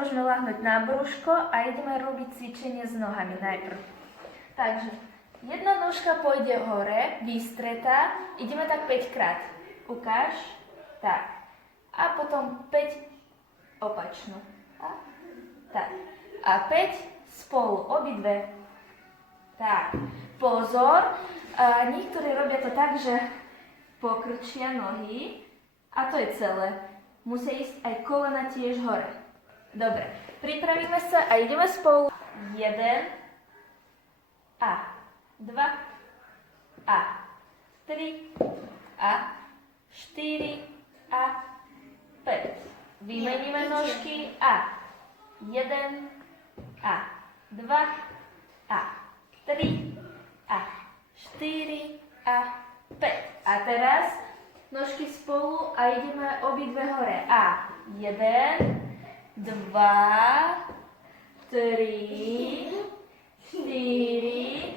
môžeme ľahnúť na brúško a ideme robiť cvičenie s nohami najprv. Takže jedna nožka pôjde hore, vystretá, ideme tak 5 krát. Ukáž, tak. A potom 5 opačnú. Tak. A 5 spolu, obidve. Tak. Pozor, niektorí robia to tak, že pokrčia nohy a to je celé. Musia ísť aj kolena tiež hore. Dobre, pripravíme sa a ideme spolu. 1 a 2 a 3 a 4 a 5. Vymeníme nožky a 1 a 2 a 3 a 4 a 5. A teraz nožky spolu a ideme obidve hore. A 1, 2, 3, 4,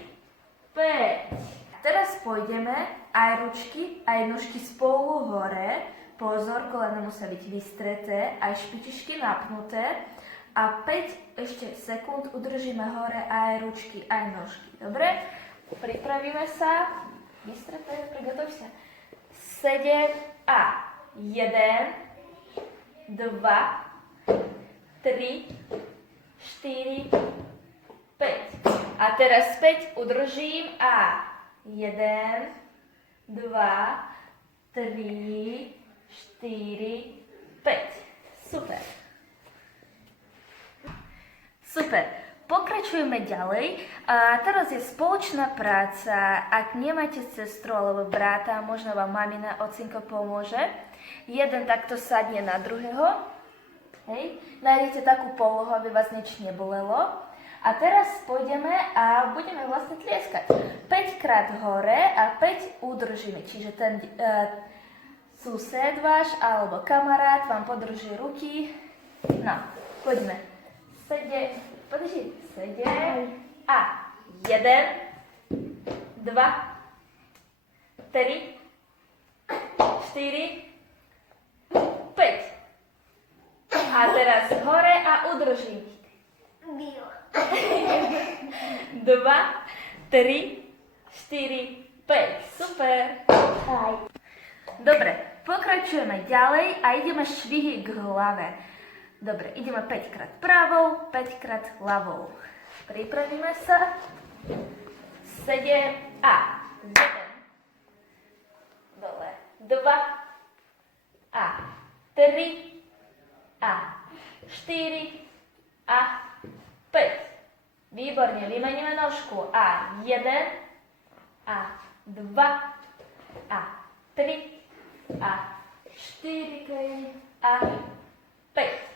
5. Teraz pôjdeme aj ručky, aj nožky spolu hore. Pozor, kolena musia byť vystreté, aj špičičky napnuté. A 5 ešte sekúnd udržíme hore aj ručky, aj nožky. Dobre? Pripravíme sa. Vystreté, prigotov sa. 7 a 1, 2, 3, 4, 5. A teraz späť udržím a 1, 2, 3, 4, 5. Super. Super. Pokračujeme ďalej. A teraz je spoločná práca. Ak nemáte sestru alebo brata, možno vám mamina, ocinko pomôže. Jeden takto sadne na druhého. Hej. Nájdete takú polohu, aby vás nič nebolelo. A teraz pôjdeme a budeme vlastne tlieskať. 5 krát hore a 5 udržíme. Čiže ten sused váš alebo kamarát vám podrží ruky. No, poďme. 7 a 1, 2, 3, 4, 5. A teraz hore a udržím. 2, 3, 4, 5. Super. Dobre, pokračujeme ďalej a ideme švihy k hlave. Dobre, ideme 5 krát pravou, 5 krát ľavou. Pripravíme sa. 7 a 1. Dole. 2 a 3 a 4 a 5. Výborne, vymeníme nožku. A 1 a 2 a 3 a 4 a 5.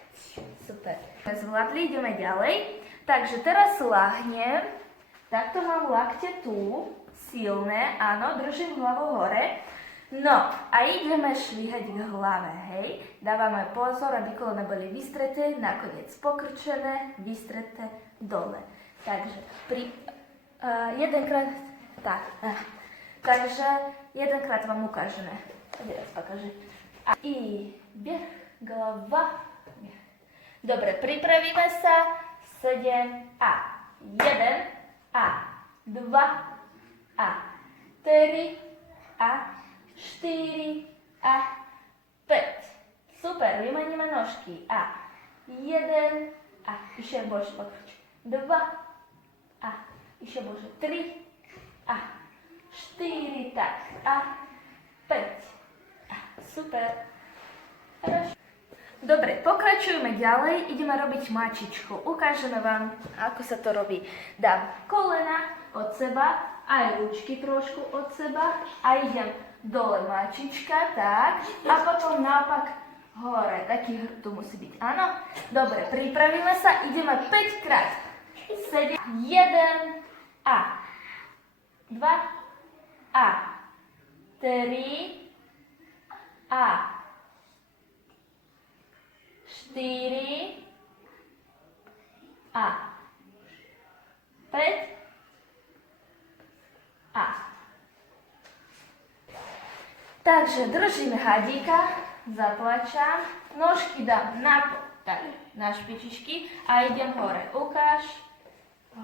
Super. Zvládli, ideme ďalej. Takže teraz láhnem. Takto mám lakte tu. Silné, áno, držím hlavu hore. No, a ideme švíhať k hlave, hej. Dávame pozor, aby kolena boli vystreté, nakoniec pokrčené, vystreté dole. Takže jedenkrát, tak. Takže jedenkrát vám ukážeme. Teraz pokaže. A beh, glava. Dobre, pripravíme sa. 7 a 1 a 2 a 3 a 4 a 5. Super, vymeníme nožky. A 1 a ešte bože pokrč. 2 a ešte bože 3 a 4, tak. A 5. Super. Хорошо. Dobre, pokračujeme ďalej, ideme robiť mačičku. Ukážeme vám, ako sa to robí. Dám kolena od seba, aj ručky trošku od seba a idem dole mačička, tak. A potom naopak hore, taký tu musí byť, áno? Dobre, pripravíme sa, ideme 5 krát. 7, 1 a 2 a 3 a 4 a 5 a. Takže držím hadíka, zatlačam, nožky dám na Tak, na špičičky a idem hore. Ukáž,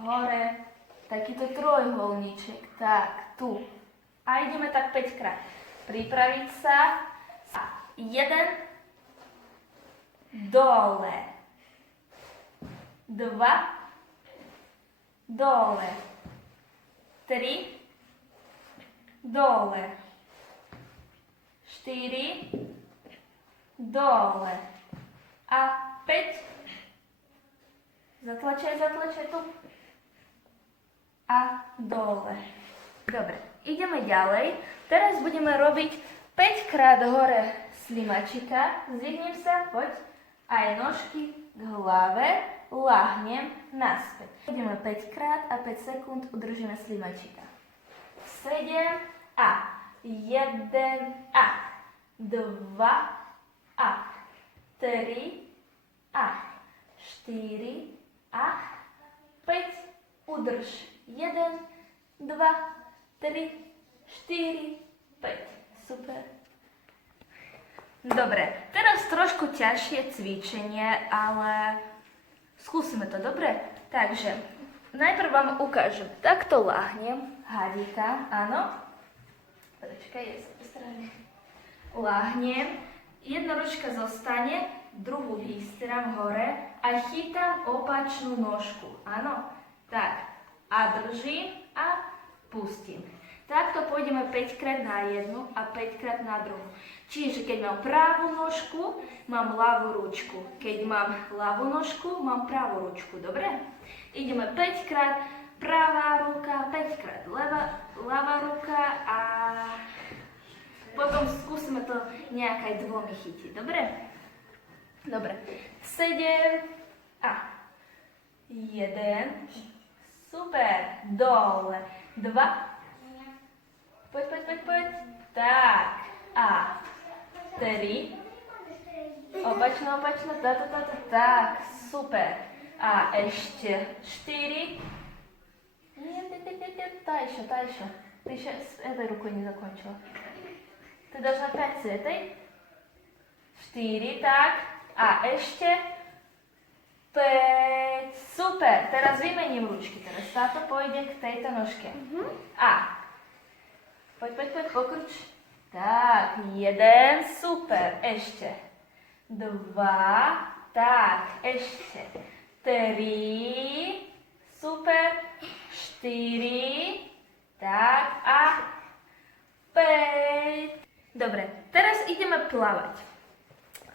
hore, takýto trojuholníček, tak, tu. A ideme tak 5 krát. Pripraviť sa. 1, dole. 2, dole. 3, dole. 4, dole. A 5, zatlačaj tu. A dole. Dobre, ideme ďalej. Teraz budeme robiť 5 krát hore slimačika. Zdvihnem sa, poď. Aj nožky k hlave. Láhnem naspäť. Ideme 5 krát a 5 sekúnd udržíme slimačika. 7 a 1 a 2 a 3 a 4 a 5. Udrž. 1, 2, 3, 4, 5. Super. Dobre, teraz trošku ťažšie cvičenie, ale skúsime to, dobre? Takže, najprv vám ukážem. Takto láhnem, hadíka, áno. Počkaj, ja sa postaram. Láhnem, jedna ručka zostane, druhú vystrám hore a chytám opačnú nožku, áno. Tak, a držím a pustím. Takto pôjdeme 5 krát na jednu a 5 krát na druhú. Čiže keď mám pravú nožku, mám ľavú ručku. Keď mám ľavú nožku, mám pravú ručku. Dobre? Ideme 5 krát pravá ruka, 5 krát ľavá ruka a potom skúsime to nejak aj dvomi chytiť. Dobre? Dobre. 7 a 1. Super. Dole. 2. Poď. Tak. A 3. Opačno. Tak. Super. A ešte 4. Nie, tajšo. Ty še s jednej rukou nezakončila. Ty dáš na 5 z tej. 4, tak. A ešte 5. Super. Teraz vymením ručky. Teraz táto pôjde k tejto nožke. A. Poď, pokrč. Tak, 1. Super. Ešte. 2. Tak, ešte. 3. Super. 4. Tak a 5. Dobre, teraz ideme plávať.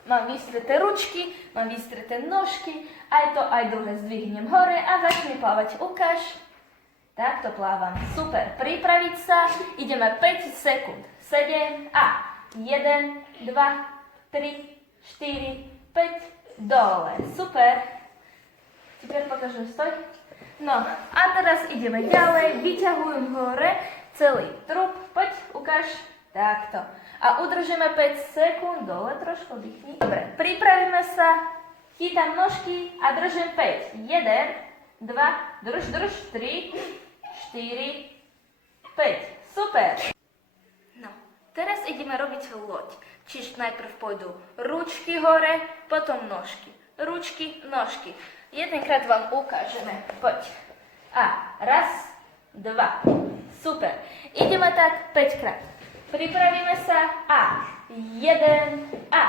Mám vystreté ručky, mám vystreté nožky, aj to, aj druhé zdvihnem hore a začnem plávať. Ukáž. Takto plávam. Super. Pripraviť sa. Ideme 5 sekúnd. 7 a 1, 2, 3, 4, 5. Dole. Super. Teraz pokažem, stoj. No a teraz ideme ďalej. Vyťahujem hore celý trup. Poď, ukáž. Takto. A udržíme 5 sekúnd. Dole trošku dýchni. Dobre, pripravíme sa. Chytám nožky a držím 5. 1, 2, drž, 3, 4, 5. Super. No, teraz ideme robiť loď. Čiže najprv pôjdu ručky hore, potom nožky. Ručky, nožky. Jedenkrát vám ukážeme. Poď. A 1, 2. Super. Ideme tak 5 krát. Pripravíme sa. A 1, a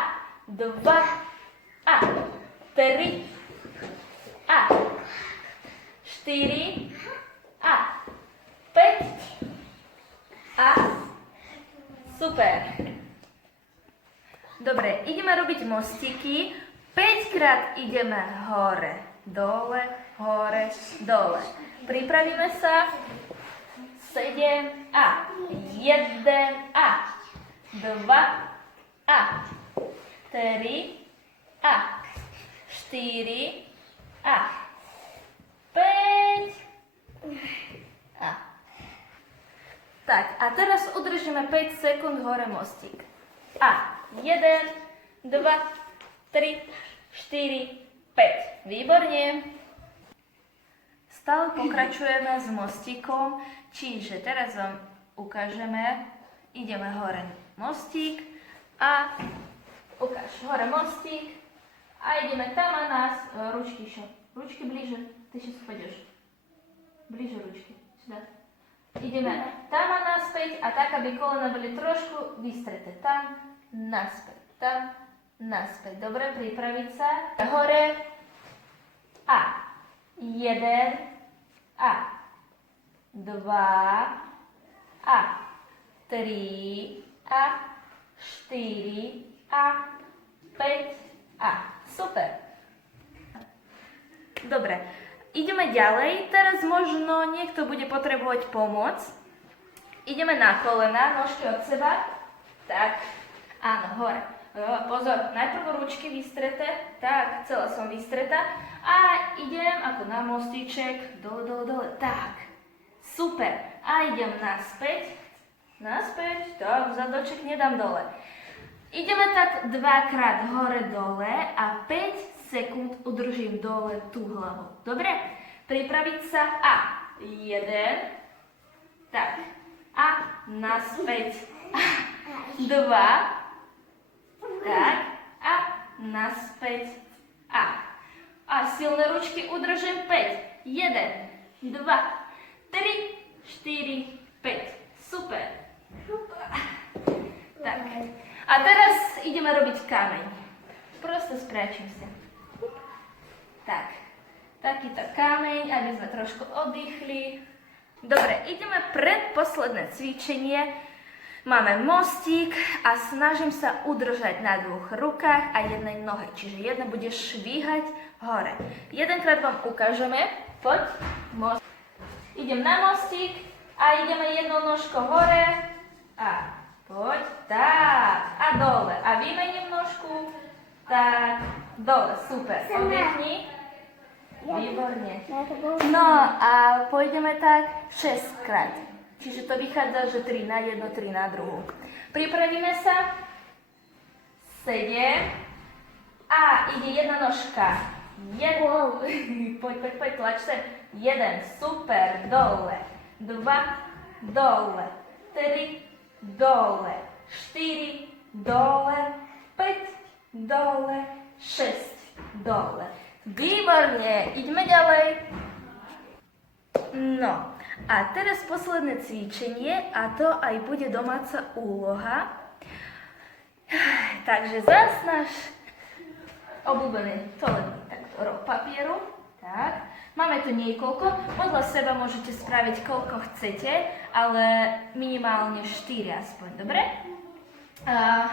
2, a 3, a 4, a 5, a super. Dobre, ideme robiť mostiky. 5 krát ideme hore, dole, hore, dole. Pripravíme sa. 7 a 1 a 2 a 3 a 4 a 5 a. Tak, a teraz udržíme 5 sekúnd hore mostík. A 1, 2, 3, 4, 5. Výborne. Stále pokračujeme s mostíkom, čiže teraz vám ukážeme, ideme hore mostík a ukáž hore mostík A ideme tam a nás, ručky šo. Ručky blíže, ty še pôjdeš. Blíže ručky, sюда. Ideme tam a naspäť a tak, aby kolena boli trošku vystreté. Tam, naspäť. Dobre, pripraviť sa. Hore. A. 1. A. 2. A. 3. A. 4. A. 5. A. Super. Dobre. Ideme ďalej. Teraz možno niekto bude potrebovať pomoc. Ideme na kolena, nožky od seba. Tak. Áno, hore. Pozor, najprv ručky vystreté. Tak, celá som vystretá. A idem ako na mostíček. Dole. Tak. Super. A idem naspäť. Tak, zadoček nedám dole. Ideme tak 2-krát hore-dole a 5 sekúnd udržím dole tú hlavu. Dobre? Pripraviť sa a 1, tak, a naspäť, 2, tak, a naspäť, a silné ručky udržím 5, 1, 2, 3, 4, 5, super. Tak, a teraz ideme robiť kameň. Prosto spráčim sa. Tak, takýto kameň, aby sme trošku oddychli. Dobre, ideme predposledné cvičenie. Máme mostík a snažím sa udržať na 2 rukách a jednej nohe. Čiže jedna bude švíhať hore. Jedenkrát vám ukážeme. Poď, most. Idem na mostík a ideme jednou nožkou hore. A poď, tak. A dole. A vymením nožku. Tak, dole, super. Oddychni. Výborne. No a pôjdeme tak 6 krát. Čiže to vychádza, že 3 na jednu, 3 na druhú. Pripravíme sa. 7. A ide jedna nožka. Poď, tlač sem. 1, super, dole. 2, dole. 3, dole. 4, dole. 5, dole. 6, dole. Výborne, ideme ďalej. No, a teraz posledné cvičenie a to aj bude domáca úloha. Takže zás náš obľúbený toaletný takto roh papieru. Tak, máme tu niekoľko, podľa seba môžete spraviť koľko chcete, ale minimálne 4 aspoň, dobre? A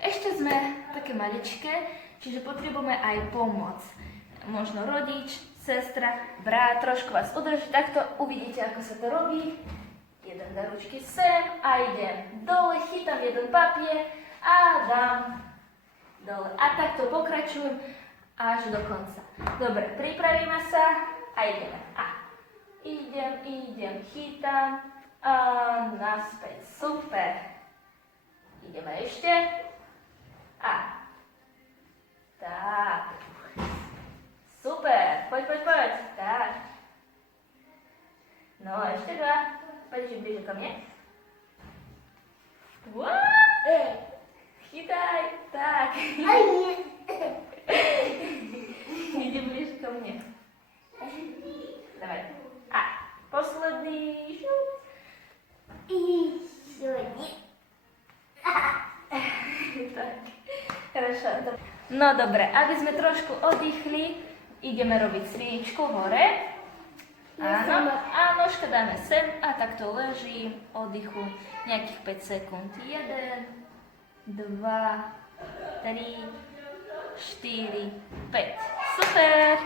ešte sme také maličké, čiže potrebujeme aj pomoc. Možno rodič, sestra, brat, trošku vás udrží, takto uvidíte, ako sa to robí. Jeden dá ručky sem a idem dole, chytám jeden papier a dám dole. A takto pokračujem až do konca. Dobre, pripravíme sa a ideme. A idem, chytám a naspäť. Super. Ideme ešte. A tak. Super, poď. Tak. No, ešte 2. Poďte bližšie ko mne. Chytaj. Tak. Ide bližšie ko mne. Dávaj. A posledný. Tak. Хорошо. No dobre, aby sme trošku oddychli, ideme robiť sviečku hore. Áno, a nožka dáme sem a takto ležím, oddychu nejakých 5 sekúnd. 1, 2, 3, 4, 5. Super!